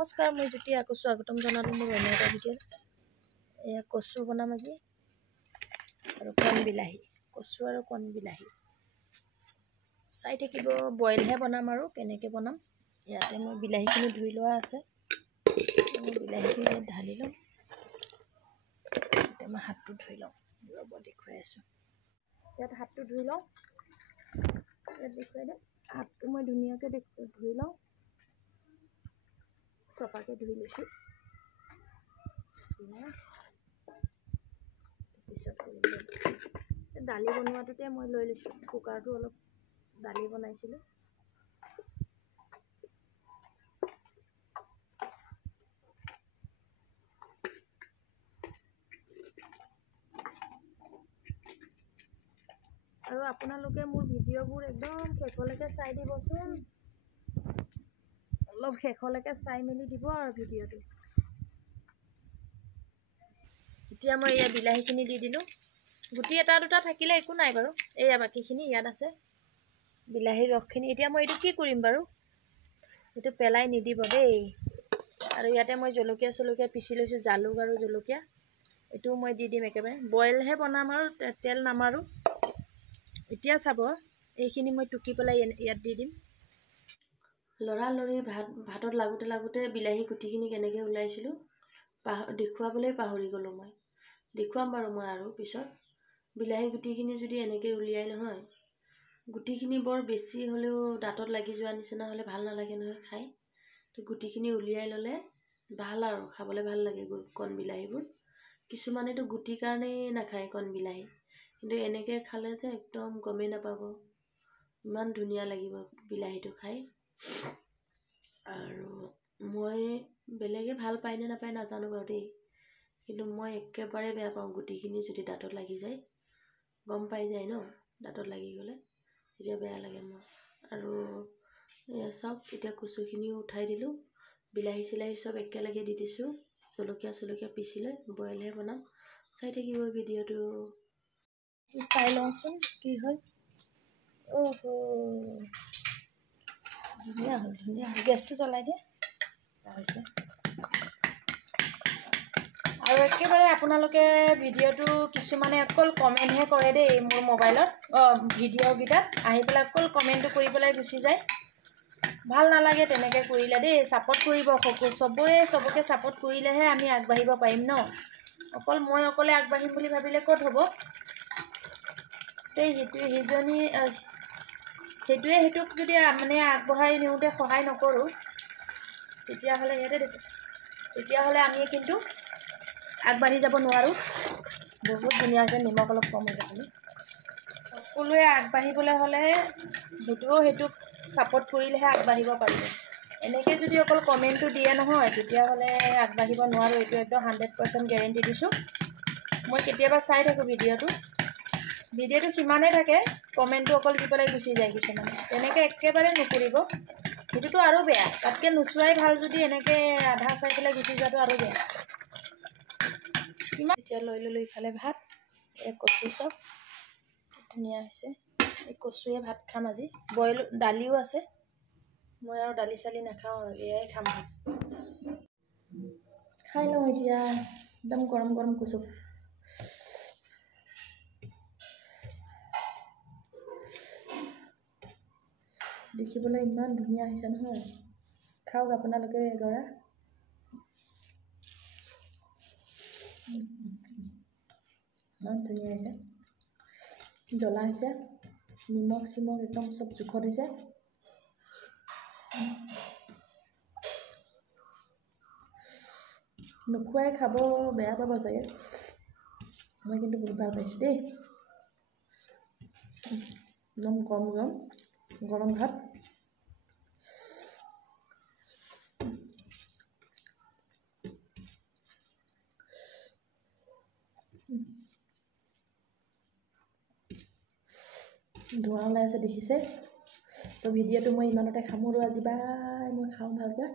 নমস্কাৰ, মই জ্যোতি আকৌ স্বাগতম জনালোঁ মোৰ অন্য এটা ভিডিঅ'ত। এয়া কচু বনাম আজি আৰু কণ বিলাহী, কচু আৰু কণ বিলাহী চাই থাকিব। বইলহে বনাম আৰু কেনেকৈ বনাম। ইয়াতে মই বিলাহীখিনি ধুই লোৱা আছে, মই বিলাহীখিনি ইয়াত ঢালি লওঁ। এতিয়া মই হাতটো ধুই লওঁ, ৰ'ব দেখুৱাই আছোঁ। ইয়াত হাতটো ধুই লওঁ, ইয়াত দেখুৱাই দিওঁ। হাতটো মই ধুনীয়াকৈ ধুই লওঁ, চফাকৈ ধুই লৈছোঁ। পিছত দালি বনোৱাটোতে মই লৈ লৈছোঁ, কুকাৰটো অলপ দালি বনাইছিলোঁ। আৰু আপোনালোকে মোৰ ভিডিঅ'বোৰ একদম শেষলৈকে চাই দিবচোন, অলপ শেষলৈকে চাই মেলি দিব আৰু ভিডিঅ'টো। এতিয়া মই এয়া বিলাহীখিনি দি দিলোঁ। গুটি এটা দুটা থাকিলে একো নাই বাৰু, এয়া বাকীখিনি ইয়াত আছে বিলাহীৰ ৰসখিনি। এতিয়া মই এইটো কি কৰিম বাৰু, এইটো পেলাই নিদিব দেই। আৰু ইয়াতে মই জলকীয়া পিচি লৈছোঁ, জালুক আৰু জলকীয়া, এইটোও মই দি দিম একেবাৰে। বইলহে বনাম আৰু তেল নামাৰোঁ। এতিয়া চাব, এইখিনি মই টুকি পেলাই ইয়াত দি দিম। লৰালৰি ভাতত লাগোঁতে বিলাহী গুটিখিনি কেনেকৈ ওলাইছিলোঁ দেখুৱাবলৈ পাহৰি গ'লোঁ মই। দেখুৱাম বাৰু মই আৰু পিছত। বিলাহী গুটিখিনি যদি এনেকৈ উলিয়াই নহয়, গুটিখিনি বৰ বেছি হ'লেও দাঁতত লাগি যোৱা নিচিনা হ'লে ভাল নালাগে নহয় খাই। তো গুটিখিনি উলিয়াই ল'লে ভাল আৰু খাবলৈ ভাল লাগে কণ বিলাহীবোৰ। কিছুমানেতো গুটিৰ কাৰণেই নাখায় কণ বিলাহী, কিন্তু এনেকৈ খালে যে একদম গমেই নাপাব, ইমান ধুনীয়া লাগিব বিলাহীটো খাই। আৰু মই বেলেগে ভাল পায় নে নাপায় নাজানো বাৰু দেই, কিন্তু মই একেবাৰে বেয়া পাওঁ গুটিখিনি যদি দাঁতত লাগি যায়। গম পাই যায় ন, দাঁতত লাগি গ'লে তেতিয়া বেয়া লাগে মোৰ। আৰু এয়া চাওক, এতিয়া কচুখিনিও উঠাই দিলোঁ, বিলাহী চিলাহী চব একেলগে দি দিছোঁ। জলকীয়া পিচি লৈ বইলহে বনাম। চাই থাকিব ভিডিঅ'টো, চাই লওঁচোন কি হয়। ধুনীয়া হ'ল, ধুনীয়া হ'ল। গেছটো জ্বলাই দিয়ে হৈছে। আৰু একেবাৰে আপোনালোকে ভিডিঅ'টো কিছুমানে অকল কমেণ্টহে কৰে দেই, মোৰ মোবাইলত ভিডিঅ'কেইটাত আহি পেলাই অকল কমেণ্টটো কৰি পেলাই গুচি যায়। ভাল নালাগে তেনেকৈ কৰিলে দেই। ছাপোৰ্ট কৰিব, চবকে ছাপোৰ্ট কৰিলেহে আমি আগবাঢ়িব পাৰিম ন। অকল মই অকলে আগবাঢ়িম বুলি ভাবিলে ক'ত হ'ব। সেইটোক যদি মানে আগবঢ়াই নিওঁতে সহায় নকৰোঁ, তেতিয়াহ'লে আমি কিন্তু আগবাঢ়ি যাব নোৱাৰোঁ। বহুত ধুনীয়া হৈছে, নিমখ অলপ কম হৈছে খালি। সকলোৱে আগবাঢ়িবলৈ হ'লে সেইটোক ছাপোৰ্ট কৰিলেহে আগবাঢ়িব পাৰিব। এনেকৈ যদি অকল কমেণ্টটো দিয়ে নহয়, তেতিয়াহ'লে আগবাঢ়িব নোৱাৰোঁ। এইটো একদম 100% গেৰেণ্টি দিছোঁ। মই কেতিয়াবা চাই থাকোঁ ভিডিঅ'টো সিমানেই থাকে, কমেণ্টটো অকল দি পেলাই গুচি যায় কিছুমানে। তেনেকৈ একেবাৰে নকৰিব, সেইটোতো আৰু বেয়া। তাতকৈ নোচোৱাই ভাল। যদি এনেকৈ আধা চাই পেলাই গুচি যোৱাটো আৰু বেয়া। এতিয়া লৈ ল'লোঁ ইফালে ভাত। এই কচু চব ধুনীয়া হৈছে। এই কচুৱে ভাত খাম আজি। বইল দালিও আছে, মই আৰু দালি চালি নাখাওঁ আৰু এয়াই খাম ভাত। খাই লওঁ এতিয়া, একদম গৰম গৰম কচু। দেখিবলৈ ইমান ধুনীয়া হৈছে নহয়, খাওক আপোনালোকে এগৰা। ইমান ধুনীয়া হৈছে, জ্বলা হৈছে, নিমখ চিমখ একদম চব জোখত হৈছে। নোখোৱাই খাব বেয়া পাব চাগে, মই কিন্তু বহুত ভাল পাইছোঁ দেই। একদম গৰম ভাত। ধোঁৱা ওলাই আছে দেখিছে। তো ভিডিঅ'টো মই ইমানতে সামৰোঁ আজি। বাই, মই খাওঁ ভালকৈ।